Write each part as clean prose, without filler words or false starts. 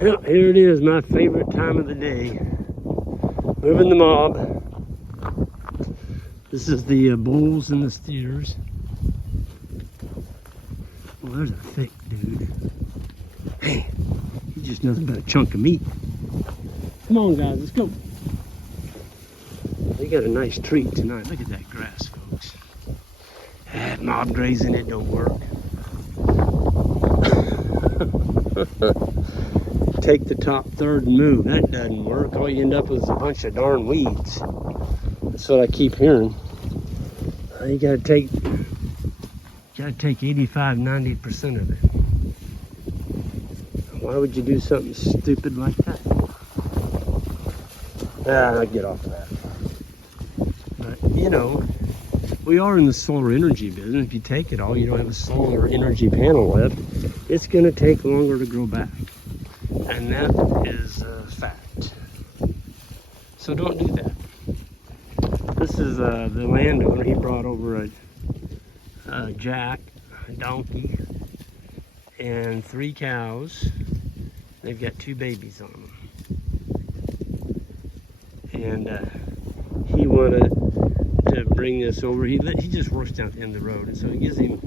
Well, here it is, my favorite time of the day. Moving the mob. This is the bulls and the steers. Well, there's a thick dude. Hey, he's just nothing but a chunk of meat. Come on, guys, let's go. They got a nice treat tonight. Look at that grass, folks. That mob grazing, it don't work. Take the top third and move. That doesn't work. All you end up with is a bunch of darn weeds. That's what I keep hearing. You gotta take 85–90% of it. Why would you do something stupid like that? I'll get off of that. But you know, we are in the solar energy business. If you take it all, you don't have a solar energy panel left, it's gonna take longer to grow back. And that is a fact. So don't do that. This is the landowner. He brought over a jack, a donkey, and 3 cows. They've got 2 babies on them. And he wanted to bring this over. He just works down at the end of the road, and so it gives him,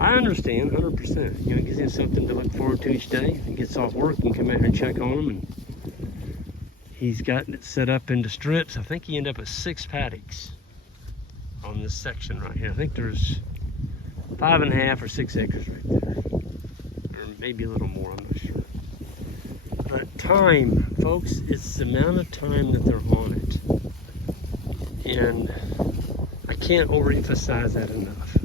I understand 100%. You know, it gives him something to look forward to each day. He gets off work and come out here and check on them. And he's got it set up into strips. I think he ended up with 6 paddocks on this section right here. I think there's 5.5 or 6 acres right there, or maybe a little more. I'm not sure. But time, folks, it's the amount of time that they're on it, and I can't overemphasize that enough.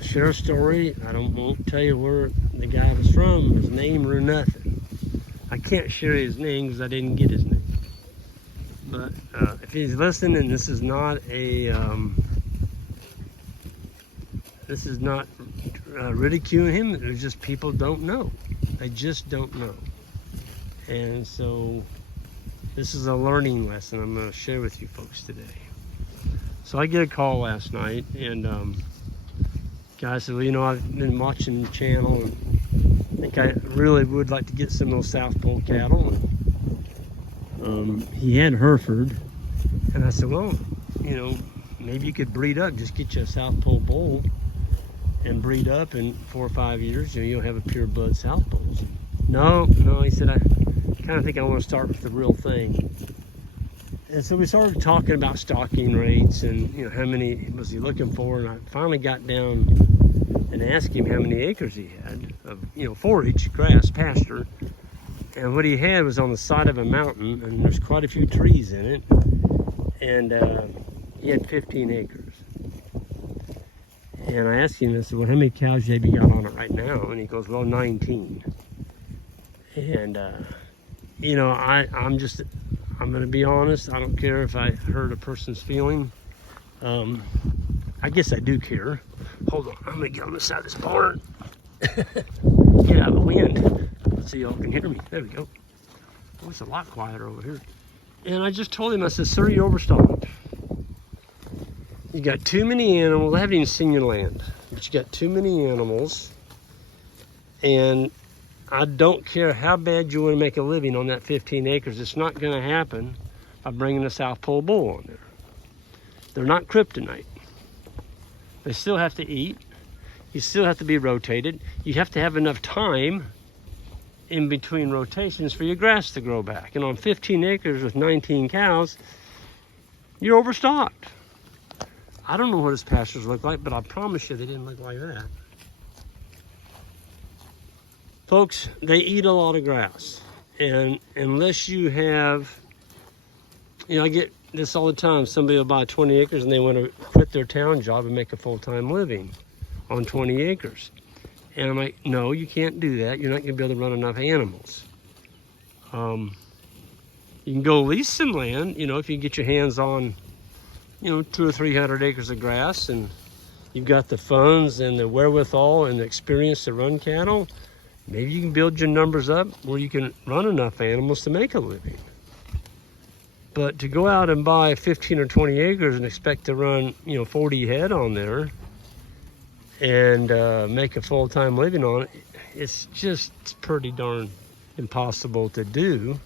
Share a story. won't tell you where the guy was from, his name or nothing. I can't share his name because I didn't get his name. But if he's listening, this is not ridiculing him. There's just people don't know. They just don't know. And so this is a learning lesson I'm going to share with you folks today. So I get a call last night, and guy said, well, you know, I've been watching the channel, and I think I really would like to get some of those South Pole cattle. And, he had Hereford, and I said, well, you know, maybe you could breed up, just get you a South Pole bull and breed up in 4 or 5 years, you know, you'll have a pure blood South Poles. No, he said, I kind of think I want to start with the real thing. And so we started talking about stocking rates and, you know, how many was he looking for, and I finally got down and asked him how many acres he had of, you know, forage, grass, pasture. And what he had was on the side of a mountain, and there's quite a few trees in it, and he had 15 acres. And I asked him, I said, well, how many cows have you got on it right now? And he goes, well, 19. And, you know, I'm going to be honest. I don't care if I hurt a person's feeling. I guess I do care. Hold on, I'm going to get on the side of this barn. Get out of the wind. Let's see, y'all can hear me. There we go. Oh, it's a lot quieter over here. And I just told him, I said, sir, you're overstocked. You got too many animals. I haven't even seen your land, but you got too many animals. And I don't care how bad you want to make a living on that 15 acres. It's not going to happen by bringing a South Pole bull on there. They're not kryptonite. They still have to eat. You still have to be rotated. You have to have enough time in between rotations for your grass to grow back. And on 15 acres with 19 cows, you're overstocked. I don't know what his pastures look like, but I promise you they didn't look like that. Folks, they eat a lot of grass. And unless you have, you know, I get this all the time. Somebody will buy 20 acres and they want to quit their town job and make a full-time living on 20 acres. And I'm like, no, you can't do that. You're not going to be able to run enough animals. You can go lease some land, you know, if you get your hands on, you know, 200 or 300 acres of grass, and you've got the funds and the wherewithal and the experience to run cattle. Maybe you can build your numbers up where you can run enough animals to make a living. But to go out and buy 15 or 20 acres and expect to run, you know, 40 head on there and make a full-time living on it, it's just pretty darn impossible to do.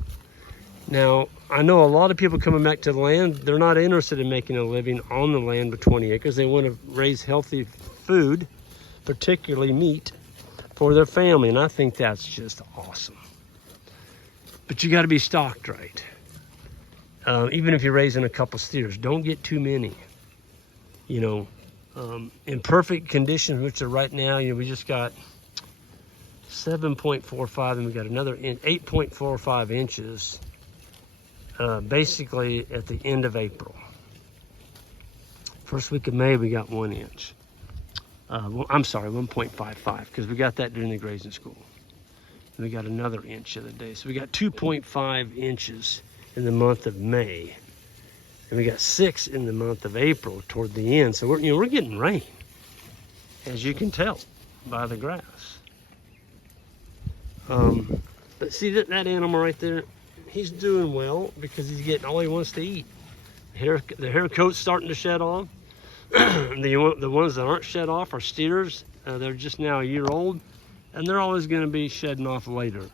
Now, I know a lot of people coming back to the land, they're not interested in making a living on the land with 20 acres. They want to raise healthy food, particularly meat, for their family, and I think that's just awesome. But you got to be stocked right. Even if you're raising a couple steers, don't get too many. You know, in perfect conditions, which are right now, you know, we just got 7.45, and we got another 8.45 inches. Basically at the end of April. First week of May, we got 1 inch. I'm sorry, 1.55, because we got that during the grazing school. And we got another inch the other day. So we got 2.5 inches in the month of May. And we got 6 in the month of April toward the end. So we're getting rain, as you can tell by the grass. But see that animal right there? He's doing well because he's getting all he wants to eat. The hair coat's starting to shed off. The ones that aren't shed off are steers. They're just now a year old, and they're always going to be shedding off later.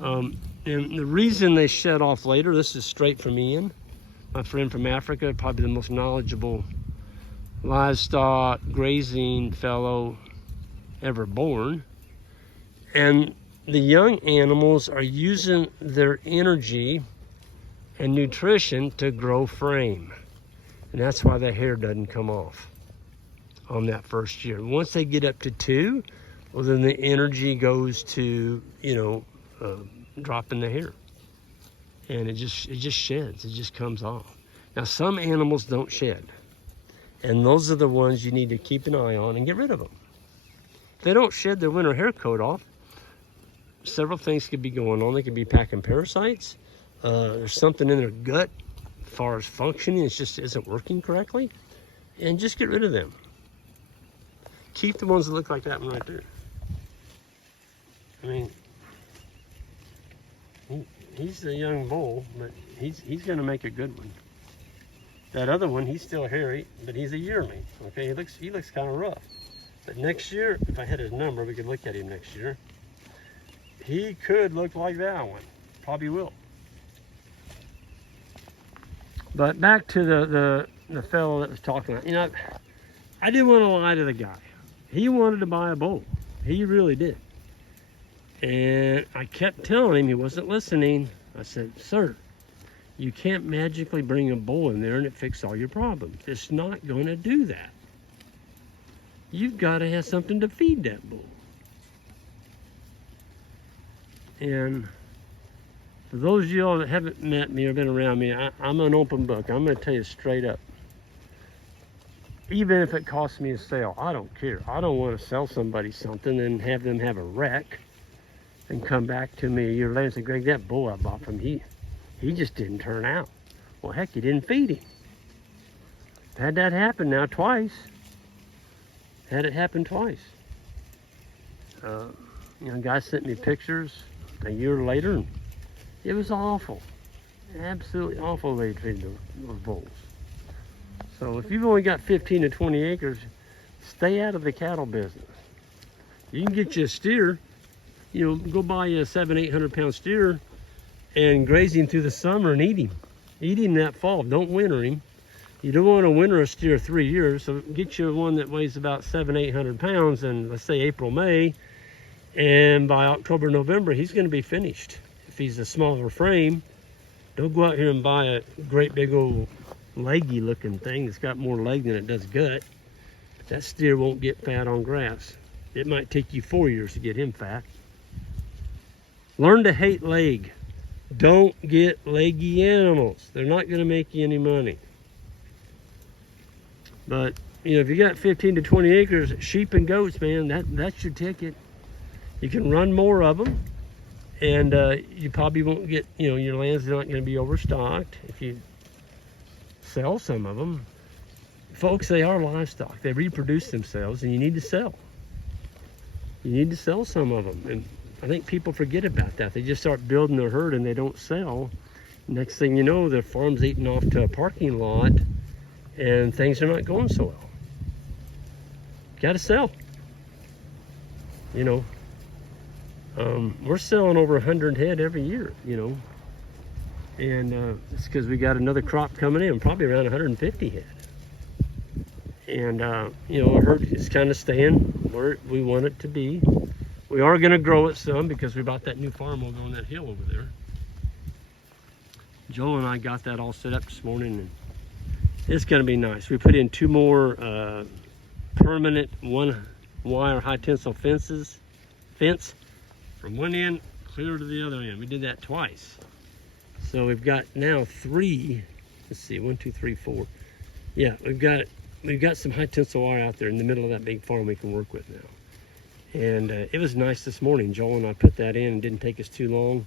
And the reason they shed off later, this is straight from Ian, my friend from Africa, probably the most knowledgeable livestock grazing fellow ever born. And the young animals are using their energy and nutrition to grow frame. And that's why the hair doesn't come off on that first year. Once they get up to 2, well, then the energy goes to, you know, dropping the hair. And it just sheds, it just comes off. Now, some animals don't shed. And those are the ones you need to keep an eye on and get rid of them. If they don't shed their winter hair coat off, several things could be going on. They could be packing parasites. There's something in their gut as far as functioning. It just isn't working correctly. And just get rid of them. Keep the ones that look like that one right there. I mean, he's a young bull, but he's going to make a good one. That other one, he's still hairy, but he's a yearling. Okay, he looks kind of rough. But next year, if I had his number, we could look at him next year. He could look like that one. Probably will. But back to the fellow that was talking about. You know, I didn't want to lie to the guy. He wanted to buy a bull. He really did. And I kept telling him, he wasn't listening. I said, sir, you can't magically bring a bull in there and it fix all your problems. It's not going to do that. You've got to have something to feed that bull. And for those of y'all that haven't met me or been around me, I'm an open book. I'm going to tell you straight up. Even if it costs me a sale, I don't care. I don't want to sell somebody something and have them have a wreck and come back to me a year later and say, Greg, that bull I bought from he just didn't turn out. Well, heck, you didn't feed him. Had that happen now twice. Had it happen twice. You know, guy sent me pictures a year later, and it was awful. Absolutely awful the way he treated those bulls. So if you've only got 15 to 20 acres, stay out of the cattle business. You can get you a steer, you know, go buy you a 700-800 pound steer and graze him through the summer and eat him. Eat him that fall, don't winter him. You don't want to winter a steer 3 years, so get you one that weighs about 700-800 pounds in, let's say, April, May, and by October, November, he's going to be finished. If he's a smaller frame, don't go out here and buy a great big old leggy looking thing that's got more leg than it does gut. That steer won't get fat on grass. It might take you 4 years to get him fat. Learn to hate leg. Don't get leggy animals. They're not going to make you any money. But, you know, if you got 15 to 20 acres, sheep and goats, man, that's your ticket. You can run more of them, and you probably won't get, you know, your land's not going to be overstocked if you sell some of them. Folks, they are livestock. They reproduce themselves, and you need to sell. You need to sell some of them, and I think people forget about that. They just start building their herd, and they don't sell. Next thing you know, their farm's eaten off to a parking lot, and things are not going so well. Got to sell. You know, We're selling over 100 head every year, and it's because we got another crop coming in, probably around 150 head. And I heard it's kind of staying where we want it to be. We are going to grow it some because we bought that new farm over on that hill over there. Joel and I got that all set up this morning, and it's going to be nice. We put in 2 more permanent 1-wire high tensile fence from one end clear to the other end. We did that twice. So we've got now 3, let's see, 1, 2, 3, 4. Yeah, we've got some high tensile wire out there in the middle of that big farm we can work with now. And it was nice this morning. Joel and I put that in. It didn't take us too long.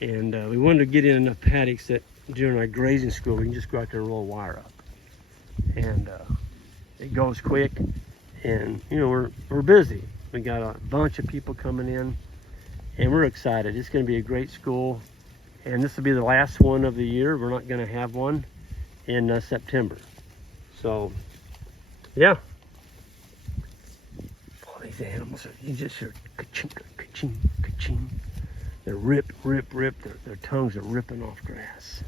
And we wanted to get in enough paddocks that during our grazing school, we can just go out there and roll wire up. And it goes quick. And, we're busy. We got a bunch of people coming in. And we're excited. It's going to be a great school. And this will be the last one of the year. We're not going to have one in September. So, yeah. These animals you just hear ka-ching, ka-ching, ka-ching. They're rip. Their tongues are ripping off grass.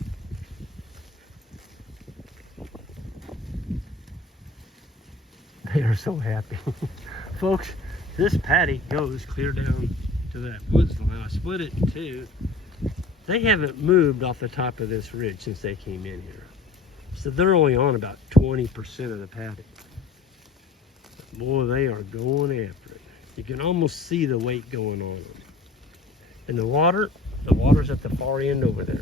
They are so happy. Folks, this paddock goes clear down to that woods line. I split it in 2. They haven't moved off the top of this ridge since they came in here. So they're only on about 20% of the paddock. Boy, they are going after it. You can almost see the weight going on them. And the water's at the far end over there.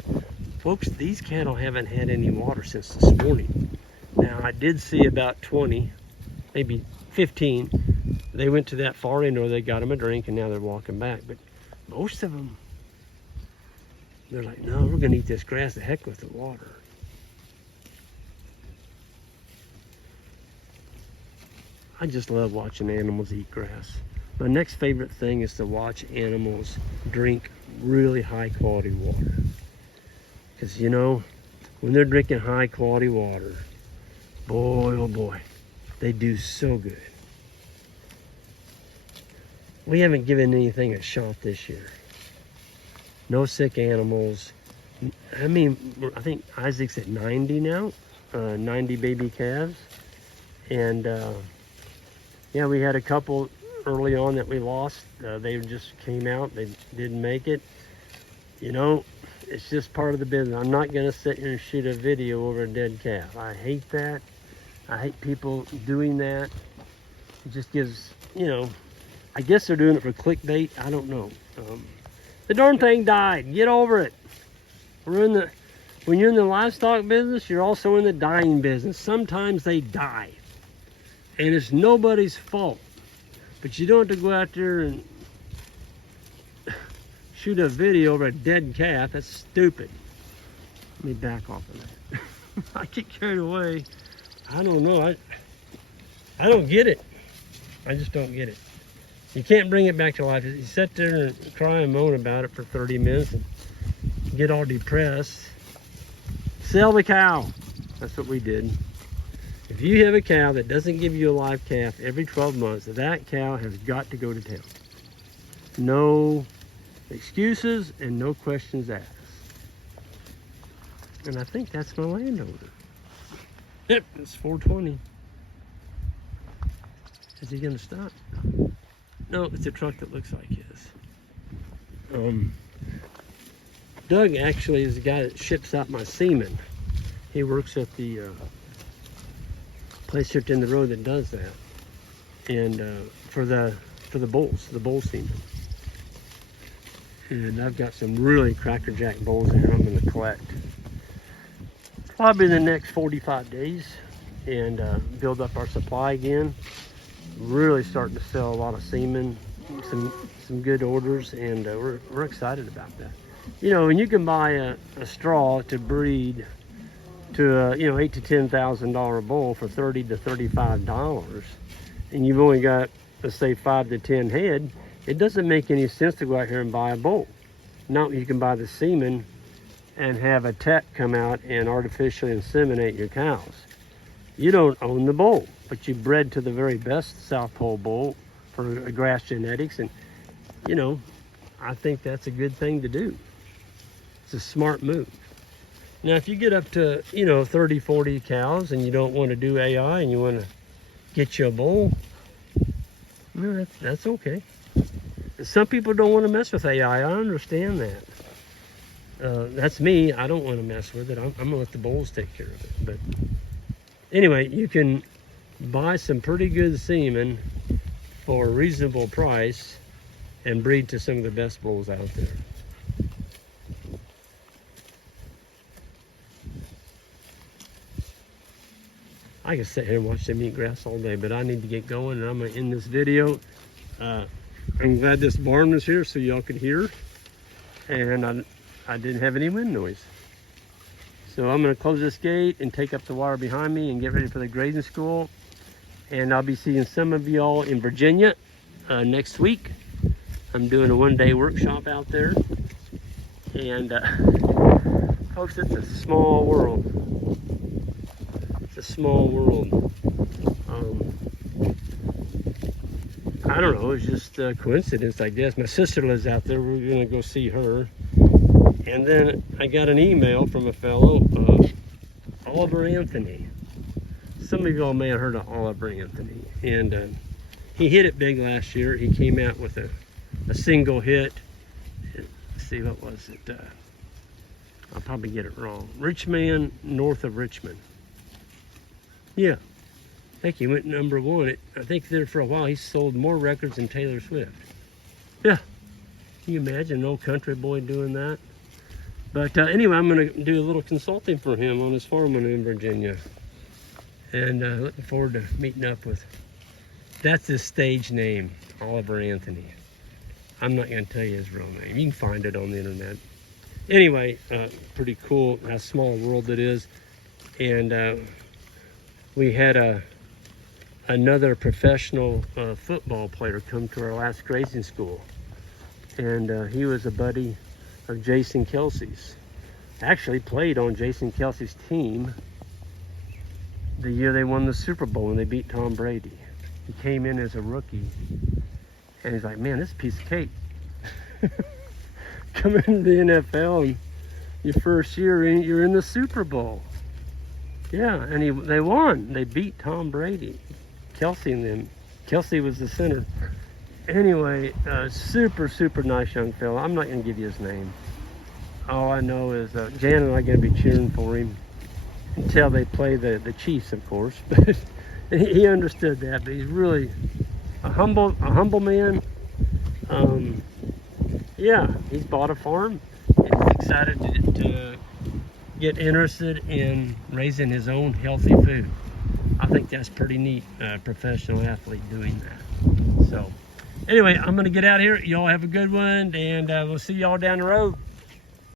Folks, these cattle haven't had any water since this morning. Now, I did see about 20, maybe 15. They went to that far end or they got them a drink and now they're walking back. But most of them, they're like, no, we're going to eat this grass, the heck with the water. I just love watching animals eat grass. My next favorite thing is to watch animals drink really high quality water. Because when they're drinking high quality water, boy, oh boy, they do so good. We haven't given anything a shot this year. No sick animals. I think Isaac's at 90 now, 90 baby calves. And yeah, we had a couple early on that we lost. They just came out. They didn't make it. It's just part of the business. I'm not going to sit here and shoot a video over a dead calf. I hate that. I hate people doing that. It just gives, I guess they're doing it for clickbait. I don't know. The darn thing died. Get over it. When you're in the livestock business, you're also in the dying business. Sometimes they die. And it's nobody's fault. But you don't have to go out there and shoot a video over a dead calf. That's stupid. Let me back off of that. I get carried away. I don't know. I don't get it. I just don't get it. You can't bring it back to life. You sit there and cry and moan about it for 30 minutes and get all depressed. Sell the cow. That's what we did. If you have a cow that doesn't give you a live calf every 12 months, that cow has got to go to town. No excuses and no questions asked. And I think that's my landowner. Yep, it's 420. Is he gonna stop? No, it's a truck that looks like his. Doug actually is the guy that ships out my semen. He works at the place up in the road that does that, and for the bulls, the bull semen. And I've got some really crackerjack bulls in here I'm going to collect probably in the next 45 days and build up our supply again. Really starting to sell a lot of semen, some good orders, and we're excited about that. And you can buy a straw to breed to $8,000 to $10,000 bull for $30 to $35, and you've only got, let's say, 5 to 10 head. It doesn't make any sense to go out here and buy a bull. Now you can buy the semen and have a tech come out and artificially inseminate your cows. You don't own the bull, but you bred to the very best South Pole bull for grass genetics, and I think that's a good thing to do. It's a smart move. Now, if you get up to, 30, 40 cows and you don't want to do AI and you want to get you a bull, that's okay. Some people don't want to mess with AI. I understand that. That's me. I don't want to mess with it. I'm going to let the bulls take care of it. But anyway, you can buy some pretty good semen for a reasonable price and breed to some of the best bulls out there. I can sit here and watch them eat grass all day, but I need to get going, and I'm going to end this video. I'm glad this barn was here so y'all could hear, and I didn't have any wind noise. So I'm going to close this gate and take up the wire behind me and get ready for the grazing school. And I'll be seeing some of y'all in Virginia next week. I'm doing a one-day workshop out there. And folks, it's a small world. It's a small world. I don't know, it's just a coincidence, I guess. My sister lives out there. We're gonna go see her. And then I got an email from a fellow, Oliver Anthony. Some of y'all may have heard of Oliver Anthony. And he hit it big last year. He came out with a single hit. Let's see, what was it? I'll probably get it wrong. Richmond, north of Richmond. Yeah, I think he went #1. I think there for a while he sold more records than Taylor Swift. Yeah, can you imagine an old country boy doing that? But anyway, I'm going to do a little consulting for him on his farm in Virginia. And looking forward to meeting up with, that's his stage name, Oliver Anthony. I'm not going to tell you his real name. You can find it on the internet. Anyway, pretty cool how small a world it is. And we had another professional football player come to our last grazing school. And he was a buddy of Jason Kelsey's. Actually played on Jason Kelsey's team the year they won the Super Bowl when they beat Tom Brady. He came in as a rookie, and he's like, man, this is a piece of cake. Coming into the NFL, and your first year, you're in the Super Bowl. Yeah, and they won. They beat Tom Brady. Kelsey and them. Kelsey was the center. Anyway, super, super nice young fella. I'm not going to give you his name. All I know is Jan and I are going to be cheering for him until they play the Chiefs, of course. But he understood that. But he's really a humble man. Yeah, he's bought a farm. He's excited to get interested in raising his own healthy food. I think that's pretty neat, professional athlete doing that. So anyway, I'm going to get out here. Y'all have a good one, and we'll see y'all down the road.